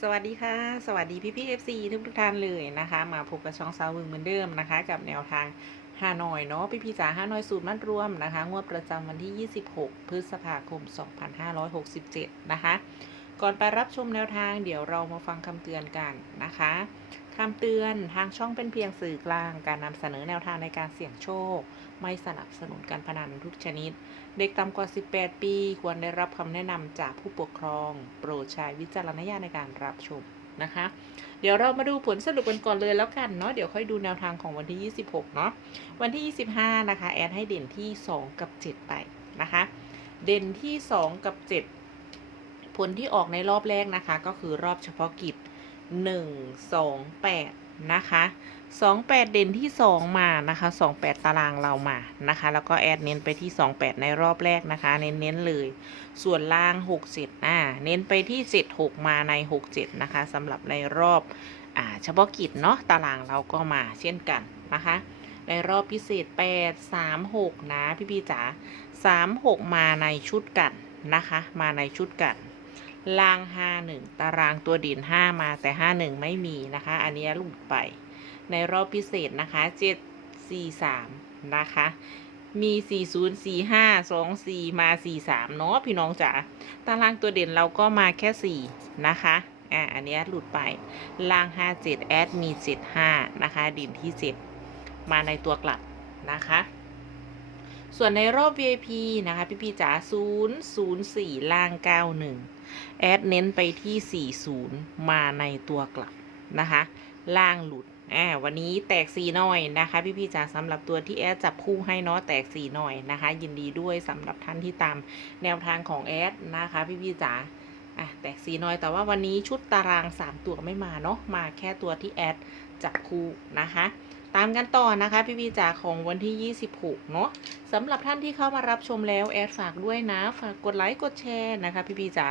สวัสดีค่ะ สวัสดีพี่พี่เอฟซีทุกทุกท่านเลยนะคะ มาพบกับช่องซาววึงเหมือนเดิมนะคะ กับแนวทางฮานอยเนาะพี่พี่จ๋าฮานอยสูตรมัดรวมนะคะ งวดประจำวันที่ 26 พฤษภาคม 2567 นะคะ ก่อนไปรับชมแนวทางเดี๋ยวเรามาฟังคำเตือนกันนะคะ คำเตือนทางช่องเป็นเพียงสื่อกลาง การนำเสนอแนวทางในการเสี่ยงโชค ไม่สนับสนุนการพนันทุกชนิด เด็กต่ำกว่า 18 ปี ควรได้รับคำแนะนำจากผู้ปกครอง โปรดใช้วิจารณญาณในการรับชมนะคะ เดี๋ยวเรามาดูผลสรุปกันก่อนเลยแล้วกันเนาะเดี๋ยวค่อยดูแนวทางของวันที่ 26 เนาะวันที่ 25 นะคะ แอดให้เด่นที่ 2 กับ 7 ไปนะคะ เด่นที่ 2 กับ 7 ผลที่ออกในรอบแรกนะคะ ก็คือรอบเฉพาะกิจ 1 2 8นะคะ28เด่นที่2มานะคะ28ตารางเรามานะคะแล้วก็แอดเน้นไปที่28ในรอบแรกนะคะ เน้นๆเลย ส่วนล่าง67อ่าเน้นไปที่76มาใน67นะคะสำหรับในรอบอ่าเฉพาะกิจเนาะตารางเราก็มาเช่นกันนะคะในรอบพิเศษ 8 3 6 นะ พี่พี่จ๋า3 6 มาในชุดกันนะคะ มาในชุดกัน ล่าง 51 ตารางตัวด่น5 มาแต่ 51 ไม่มีนะคะ อันนี้หลุดไปในรอบพิเศษนะคะ 7 4 3 นะคะ มี 40 45 24 มา 43 เนาะพี่น้องจ๋าตารางตัวเด่นเราก็มาแค่ 4 นะคะอ่าอันนี้หลุดไปล่าง 57 แอดมี 75 นะคะ ดินที่ 7 มาในตัวกลับนะคะ ส่วนในรอบ VIP นะคะ พี่พี่จ๋า004 ล่าง 91 แอดเน้นไปที่ 40 มาในตัวกลับนะคะ ล่างหลุดอ่าวันนี้แตกสีหน่อยนะคะ พี่พี่จ๋าสำหรับตัวที่แอดจับคู่ให้เนาะแตกสีหน่อยนะคะ ยินดีด้วยสำหรับท่านที่ตามแนวทางของแอดนะคะ พี่พี่จ๋าอะแตกสีน้อยแต่ว่าวันนี้ชุดตาราง 3 ตัวไม่มาเนาะมาแค่ตัวที่แอดจับคู่นะคะ ตามกันต่อนะคะพี่พี่จ๋าของวันที่ 26 เนาะสำหรับท่านที่เข้ามารับชมแล้วแอดฝากด้วยนะ ฝากกดไลค์กดแชร์นะคะพี่พี่จ๋า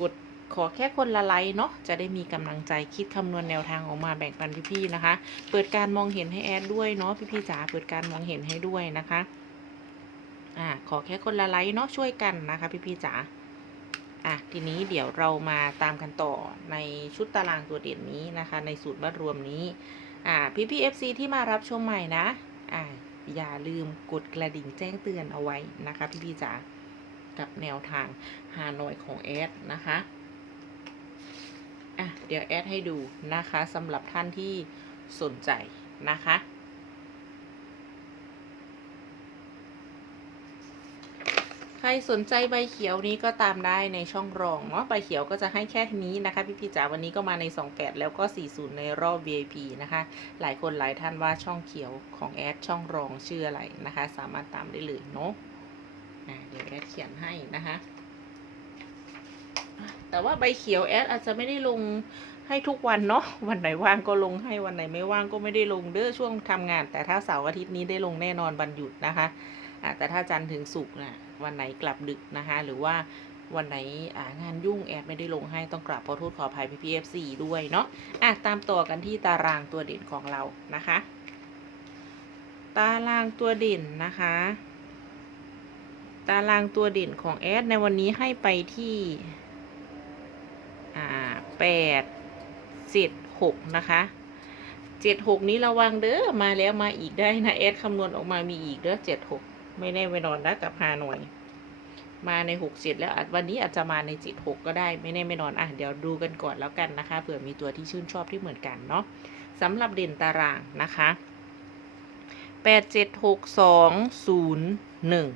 กดขอแค่คนละไลค์เนาะจะได้มีกำลังใจคิดคำนวณแนวทางออกมาแบ่งปันพี่ๆนะคะ เปิดการมองเห็นให้แอดด้วยเนาะพี่พี่ๆจ๋าเปิดการมองเห็นให้ด้วยนะคะอ่าขอแค่คนละไลค์เนาะช่วยกันนะคะพี่พี่ๆจ๋าอะทีนี้เดี๋ยวเรามาตามกันต่อในชุดตารางตัวเด่นนี้นะคะ ในสูตรบัตรรวมนี้ อ่าพี่พี่เอฟซีที่มารับชมใหม่นะอ่าอย่าลืมกดกระดิ่งแจ้งเตือนเอาไว้นะคะพี่พี่จ๋ากับแนวทางฮานอยของแอดนะคะอะเดี๋ยวแอดให้ดูนะคะสำหรับท่านที่สนใจนะคะ ใคร สนใจใบเขียวนี้ก็ตามได้ในช่องรองเนาะใบเขียวก็จะให้แค่นี้นะคะ พี่พี่จ๋าวันนี้ก็มาใน 28 แล้วก็ 40 ในรอบ VIP นะคะ หลายคนหลายท่านว่าช่องเขียวของแอดช่องรองชื่ออะไรนะคะ สามารถตามได้เลยเนาะเดี๋ยวแอดเขียนให้นะคะแต่ว่าใบเขียวแอดอาจจะไม่ได้ลงให้ทุกวันเนาะวันไหนว่างก็ลงให้วันไหนไม่ว่างก็ไม่ได้ลงเด้อช่วงทำงาน แต่ถ้าเสาร์อาทิตย์นี้ได้ลงแน่นอนวันหยุดนะคะ แต่ถ้าจันทร์ถึงศุกร์นะวันไหนกลับดึกนะคะหรือว่าวันไหนงานยุ่งแอดไม่ได้ลงให้ต้องกราบขอโทษขออภัยพี่พีเอฟซีด้วยเนาะอะตามต่อกันที่ตารางตัวเด่นของเรานะคะ ตารางตัวเด่นนะคะ ตารางตัวเด่นของแอดในวันนี้ให้ไปที่อ่าแปดเจ็ดหกนะคะเจ็ดหกนี้ระวังเด้อมาแล้วมาอีกได้นะแอดคำนวณออกมามีอีกเด้อเจ็ดหก ไม่แน่ไม่นอนนะกับฮานอยมาในหกเจ็ดแล้ววันนี้อาจจะมาในจ็ดหกก็ได้ไม่แน่ไม่นอนอะเดี๋ยวดูกันก่อนแล้วกันนะคะเผื่อมีตัวที่ชื่นชอบที่เหมือนกันเนาะสำหรับเด่นตารางนะคะแปดเจ็ดหกสองศูนย์หนึ่ง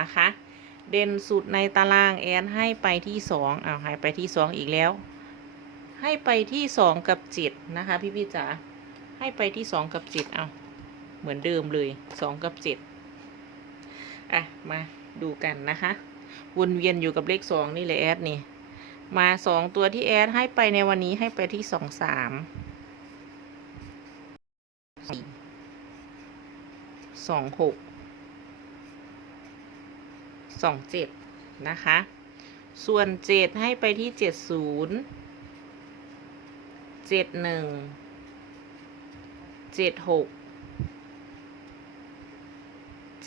นะคะ เด่นสุดในตารางแอนให้ไปที่สองเอาให้ไปที่สองอีกแล้ว ให้ไปที่สองกับเจ็ดนะคะพี่พี่จ๋าให้ไปที่สองกับเจ็ดเอาเหมือนเดิมเลยสองกับเจ็ด อะ มาดูกันนะคะ วนเวียนอยู่กับเลขสองนี่เลยแอดนี่ มาสองตัวที่แอดให้ไปในวันนี้ให้ไปที่สองสามสี่สองหกสองเจ็ดนะคะ ส่วนเจ็ดให้ไปที่เจ็ดศูนย์เจ็ดหนึ่งเจ็ดหก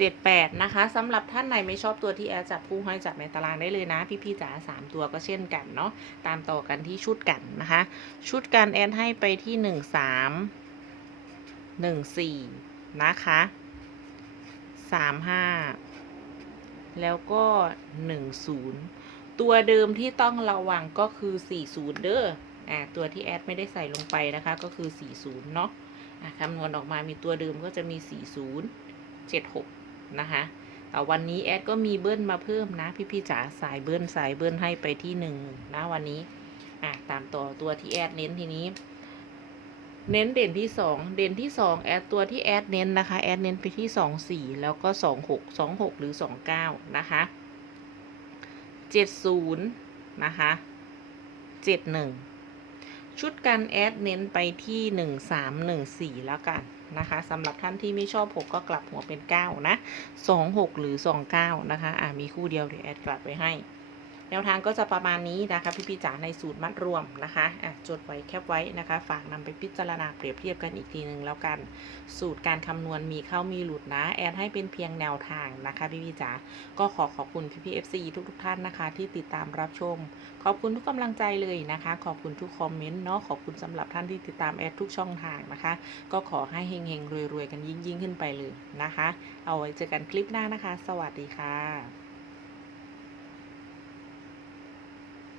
78 นะคะสำหรับท่านไหนไม่ชอบตัวที่แอดจับคู่ให้จับในตารางได้เลยนะ พี่ๆจ๋าสามตัวก็เช่นกันเนาะตามต่อกันที่ชุดกันนะคะ ชุดกันแอดให้ไปที่ 13 14 นะคะ 35 แล้วก็ 10 ตัวเดิมที่ต้องระวังก็คือ 40 เด้ออ่าตัวที่แอดไม่ได้ใส่ลงไปนะคะก็คือ 40 เนาะะคำนวณออกมามีตัวเดิมก็จะมี 40 76 นะคะแต่วันนี้แอดก็มีเบิ้ลมาเพิ่มนะ พี่ๆจ๋าสายเบิ้ลสายเบิ้ลให้ไปที่หนึ่งนะวันนี้อะตามต่อตัวที่แอดเน้นทีนี้ เน้นเด่นที่สองเด่นที่สองแอดตัวที่แอดเน้นนะคะแอดเน้นไปที่สองสี่แล้วก็สองหกสองหกหรือสองเก้านะคะเจ็ดศูนย์นะคะเจ็ดหนึ่งชุดการแอดเน้นไปที่หนึ่งสามหนึ่งสี่แล้วกัน นะคะสำหรับท่านที่ไม่ชอบหกก็กลับหัวเป็นเก้านะสองหกหรือสองเก้านะคะ อ่ามีคู่เดียวเดี๋ยวแอดกลับไปให้ แนวทางก็จะประมาณนี้นะคะพี่พี่ๆจ๋าในสูตรมัดรวมนะคะอะจดไว้แคปไว้นะคะ ฝากนำไปพิจารณาเปรียบเทียบกันอีกทีหนึ่งแล้วกัน สูตรการคำนวณมีเข้ามีหลุดนะ แอดให้เป็นเพียงแนวทางนะคะ พี่พี่ๆจ๋าก็ขอขอบคุณพี่พี่เอฟซีทุกทุกๆท่านนะคะ ที่ติดตามรับชม ขอบคุณทุกกำลังใจเลยนะคะ ขอบคุณทุกคอมเมนต์เนาะขอบคุณสำหรับท่านที่ติดตามแอดทุกช่องทางนะคะ ก็ขอให้เฮงๆรวยๆกันยิ่งๆ ขึ้นไปเลยนะคะ เอาไว้เจอกันคลิปหน้านะคะ สวัสดีค่ะ